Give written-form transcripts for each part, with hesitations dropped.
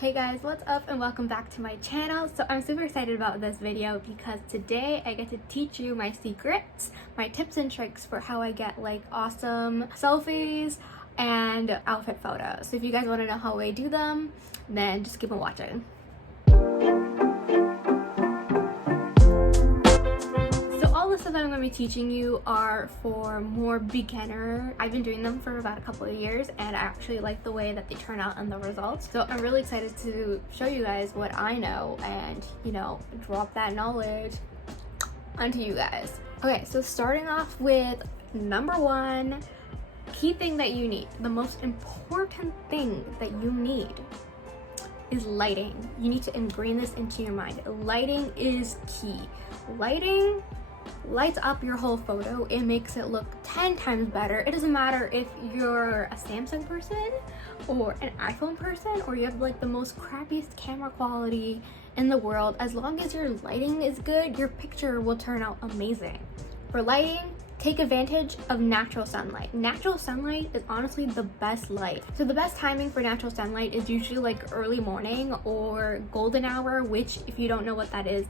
Hey guys, what's up and welcome back to my channel. So I'm super excited about this video because today I get to teach you my secrets, my tips and tricks for how I get like awesome selfies and outfit photos. So if you guys want to know how I do them, then just keep on watching. All the stuff that I'm going to be teaching you are for more beginner. I've been doing them for about a couple of years and I actually like the way that they turn out and the results. So I'm really excited to show you guys what I know and, drop that knowledge onto you guys. Okay, so starting off with number one, key thing that you need, the most important thing that you need is lighting. You need to ingrain this into your mind. Lighting is key. Lighting lights up your whole photo. It makes it look 10 times better. It doesn't matter if you're a Samsung person or an iPhone person or you have like the most crappiest camera quality in the world. As long as your lighting is good, your picture will turn out amazing. For lighting, take advantage of natural sunlight. Natural sunlight is honestly the best light. So the best timing for natural sunlight is usually like early morning or golden hour, which if you don't know what that is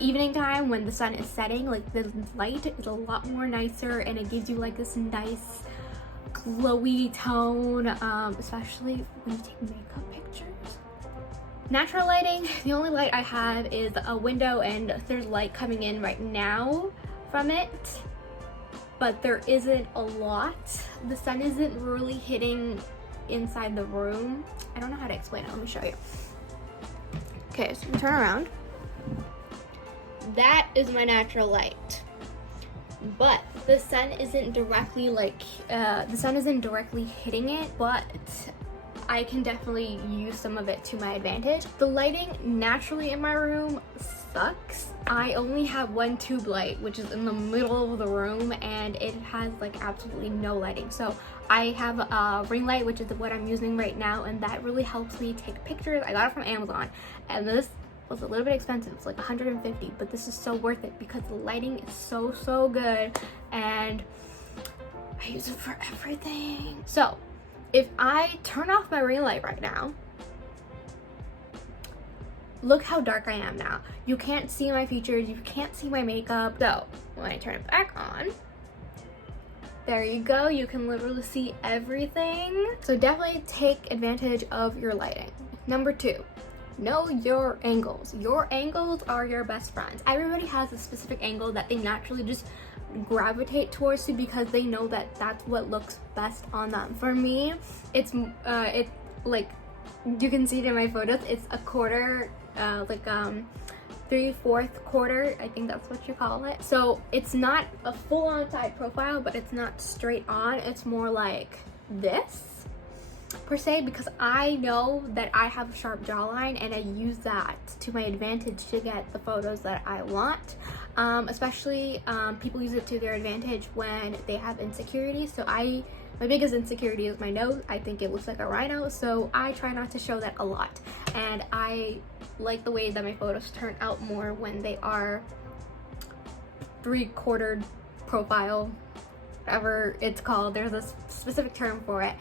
evening time when the sun is setting. Like the light is a lot more nicer and it gives you like this nice glowy tone, especially when you take makeup pictures. Natural lighting, the only light I have is a window and there's light coming in right now from it, but there isn't a lot. The sun isn't really hitting inside the room. I don't know how to explain it. Let me show you. Okay, so you turn around. That is my natural light, but the sun isn't directly hitting it, but I can definitely use some of it to my advantage. The lighting naturally in my room sucks. I only have one tube light, which is in the middle of the room, and it has like absolutely no lighting. So I have a ring light, which is what I'm using right now, and that really helps me take pictures. I got it from Amazon, and this was a little bit expensive. It's like $150, but this is so worth it because the lighting is so good and I use it for everything. So if I turn off my ring light right now, look how dark I am now. You can't see my features, you can't see my makeup. So when I turn it back on, there you go, you can literally see everything. So definitely take advantage of your lighting. Number two, know your angles. Your angles are your best friends. Everybody has a specific angle that they naturally just gravitate towards you because they know that that's what looks best on them. For me, it's like you can see it in my photos. It's a quarter, 3/4 quarter. I think that's what you call it. So it's not a full-on side profile, but it's not straight on. It's more like this per se, because I know that I have a sharp jawline and I use that to my advantage to get the photos that I want. Especially people use it to their advantage when they have insecurities. So my biggest insecurity is my nose. I think it looks like a rhino, so I try not to show that a lot. And I like the way that my photos turn out more when they are 3/4 profile, whatever it's called. There's a specific term for it.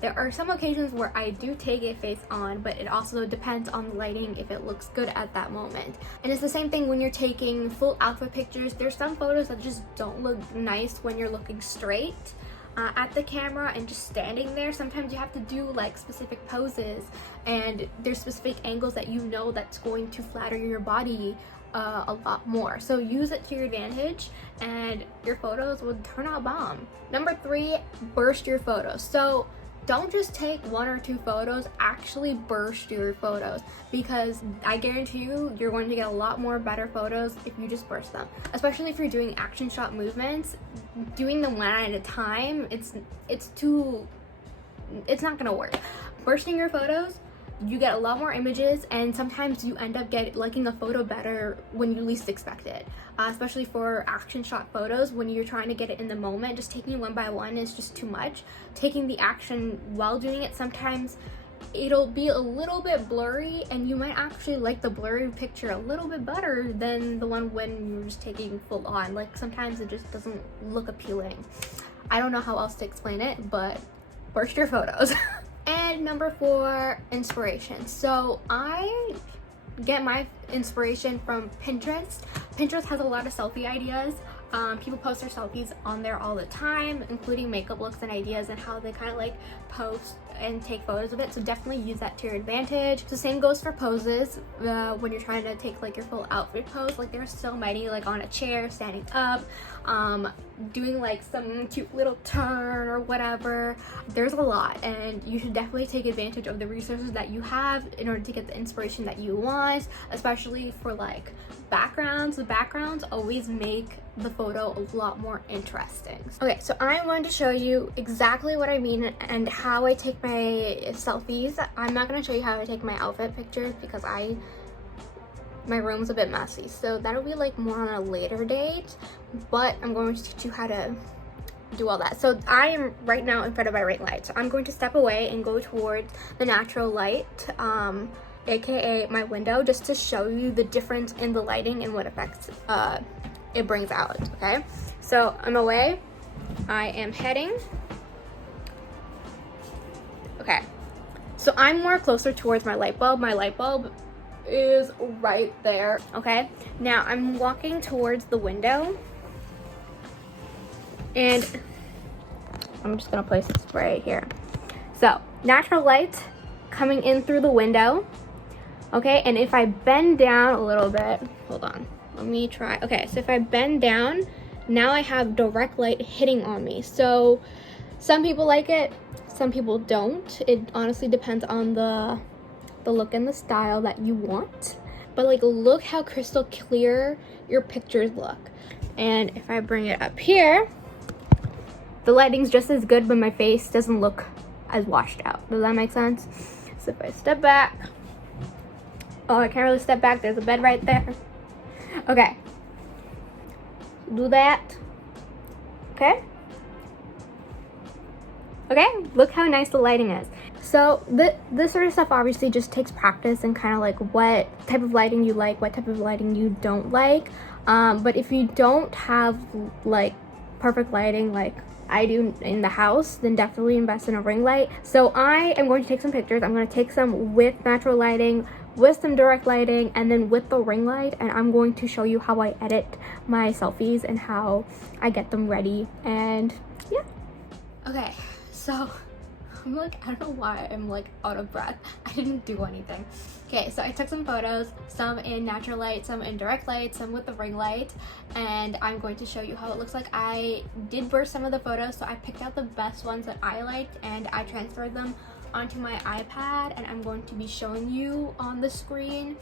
There are some occasions where I do take it face on, but it also depends on the lighting if it looks good at that moment. And it's the same thing when you're taking full outfit pictures. There's some photos that just don't look nice when you're looking straight at the camera and just standing there. Sometimes you have to do like specific poses and there's specific angles that you know that's going to flatter your body a lot more. So use it to your advantage and your photos will turn out bomb. Number three, burst your photos. So don't just take 1 or 2 photos, actually burst your photos, because I guarantee you're going to get a lot more better photos if you just burst them. Especially if you're doing action shot movements, doing them one at a time, it's not gonna work. Bursting your photos, you get a lot more images, and sometimes you end up liking a photo better when you least expect it. Especially for action shot photos, when you're trying to get it in the moment, just taking one by one is just too much. Taking the action while doing it, sometimes it'll be a little bit blurry and you might actually like the blurry picture a little bit better than the one when you're just taking full on. Like sometimes it just doesn't look appealing. I don't know how else to explain it, but burst your photos. And number 4, inspiration. So I get my inspiration from Pinterest. Pinterest has a lot of selfie ideas. People post their selfies on there all the time, including makeup looks and ideas and how they kind of like post and take photos of it. So definitely use that to your advantage. The same goes for poses. When you're trying to take like your full outfit pose, like there's so many, like on a chair, standing up, doing like some cute little turn or whatever. There's a lot, and you should definitely take advantage of the resources that you have in order to get the inspiration that you want, especially for like backgrounds. The backgrounds always make the photo a lot more interesting. Okay, so I'm going to show you exactly what I mean and how I take my selfies. I'm not going to show you how I take my outfit pictures because my room's a bit messy, so that'll be like more on a later date, but I'm going to teach you how to do all that. So I am right now in front of my ring light, so I'm going to step away and go towards the natural light, aka my window, just to show you the difference in the lighting and what effects it brings out. Okay, so I'm away, I am heading. Okay, so I'm more closer towards my light bulb. My light bulb is right there. Okay, now I'm walking towards the window, and I'm just gonna place this right here. So natural light coming in through the window. Okay, and if I bend down a little bit, hold on, let me try. Okay, so if I bend down, now I have direct light hitting on me. So some people like it, some people don't. It honestly depends on the look and the style that you want. But like, look how crystal clear your pictures look. And if I bring it up here, the lighting's just as good, but my face doesn't look as washed out. Does that make sense? So if I step back, oh, I can't really step back, there's a bed right there. Okay, do that. Okay, look how nice the lighting is. So this sort of stuff obviously just takes practice and kind of like what type of lighting you like, what type of lighting you don't like. But if you don't have like perfect lighting like I do in the house, then definitely invest in a ring light. So I am going to take some pictures. I'm going to take some with natural lighting, with some direct lighting, and then with the ring light, and I'm going to show you how I edit my selfies and how I get them ready. And yeah. Okay, so I'm like, I don't know why I'm like out of breath. I didn't do anything. Okay, so I took some photos, some in natural light, some in direct light, some with the ring light, and I'm going to show you how it looks like. I did burst some of the photos, so I picked out the best ones that I liked and I transferred them onto my iPad, and I'm going to be showing you on the screen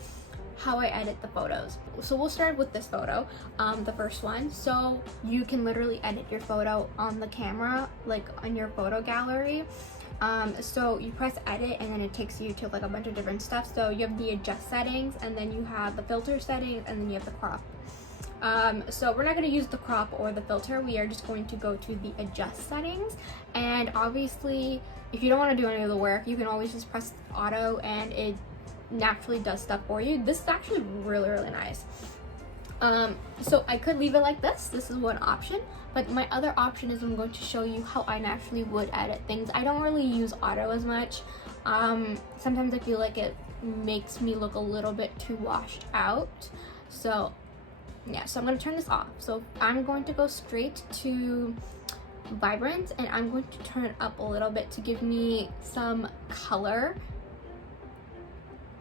how I edit the photos. So we'll start with this photo, the first one. So you can literally edit your photo on the camera, like on your photo gallery. So you press edit and then it takes you to like a bunch of different stuff. So you have the adjust settings, and then you have the filter settings, and then you have the crop. So we're not going to use the crop or the filter. We are just going to go to the adjust settings, and obviously if you don't want to do any of the work, you can always just press auto and it naturally does stuff for you. This is actually really nice. So I could leave it like this. This is one option, but my other option is I'm going to show you how I naturally would edit things. I don't really use auto as much. Sometimes I feel like it makes me look a little bit too washed out. So yeah, so I'm going to turn this off. So I'm going to go straight to vibrant, and I'm going to turn it up a little bit to give me some color.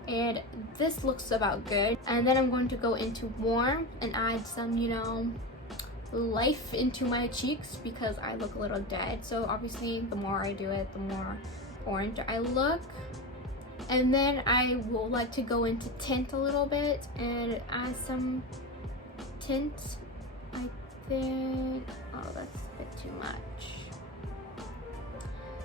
And this looks about good. And then I'm going to go into warm and add some, you know, life into my cheeks because I look a little dead. So obviously the more I do it, the more orange I look. And then I will like to go into tint a little bit and add some tint. I think, oh, that's a bit too much.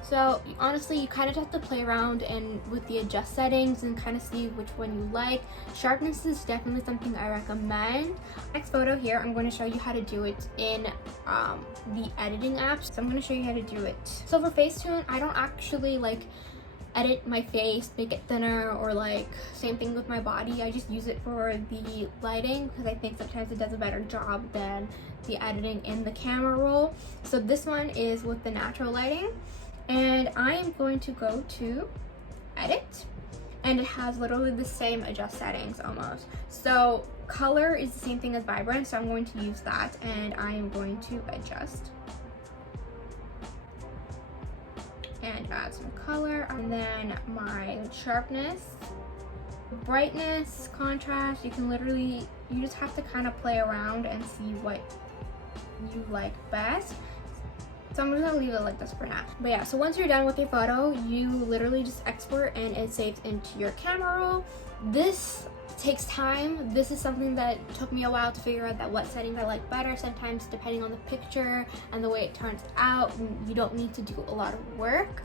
So honestly, you kind of have to play around and with the adjust settings and kind of see which one you like. Sharpness is definitely something I recommend. Next photo here, I'm going to show you how to do it in the editing apps. So I'm going to show you how to do it. So for Facetune, I don't actually like edit my face, make it thinner, or like same thing with my body. I just use it for the lighting because I think sometimes it does a better job than the editing in the camera roll. So this one is with the natural lighting. And I am going to go to edit, and it has literally the same adjust settings almost. So color is the same thing as vibrant, so I'm going to use that, and I am going to adjust and add some color. And then my sharpness, brightness, contrast, you just have to kind of play around and see what you like best. So I'm just gonna leave it like this for now. But yeah, so once you're done with your photo, you literally just export and it saves into your camera roll. This takes time. This is something that took me a while to figure out what settings I like better. Sometimes depending on the picture and the way it turns out, you don't need to do a lot of work.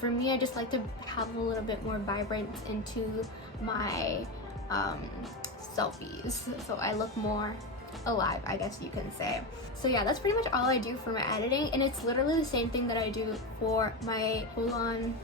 For me, I just like to have a little bit more vibrance into my selfies, so I look more alive, I guess you can say. So yeah, that's pretty much all I do for my editing, and it's literally the same thing that I do for my full-on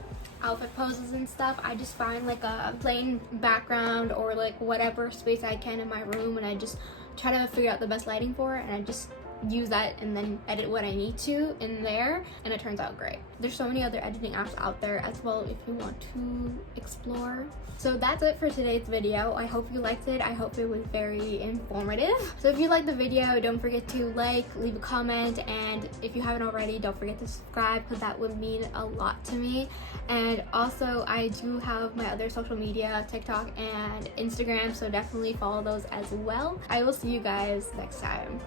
outfit poses and stuff. I just find like a plain background or like whatever space I can in my room, and I just try to figure out the best lighting for it, and I just use that and then edit what I need to in there, and it turns out great. There's so many other editing apps out there as well if you want to explore. So that's it for today's video. I hope you liked it. I hope it was very informative. So if you liked the video, don't forget to like, leave a comment, and if you haven't already, don't forget to subscribe, because that would mean a lot to me. And also, I do have my other social media, TikTok and Instagram, so definitely follow those as well. I will see you guys next time.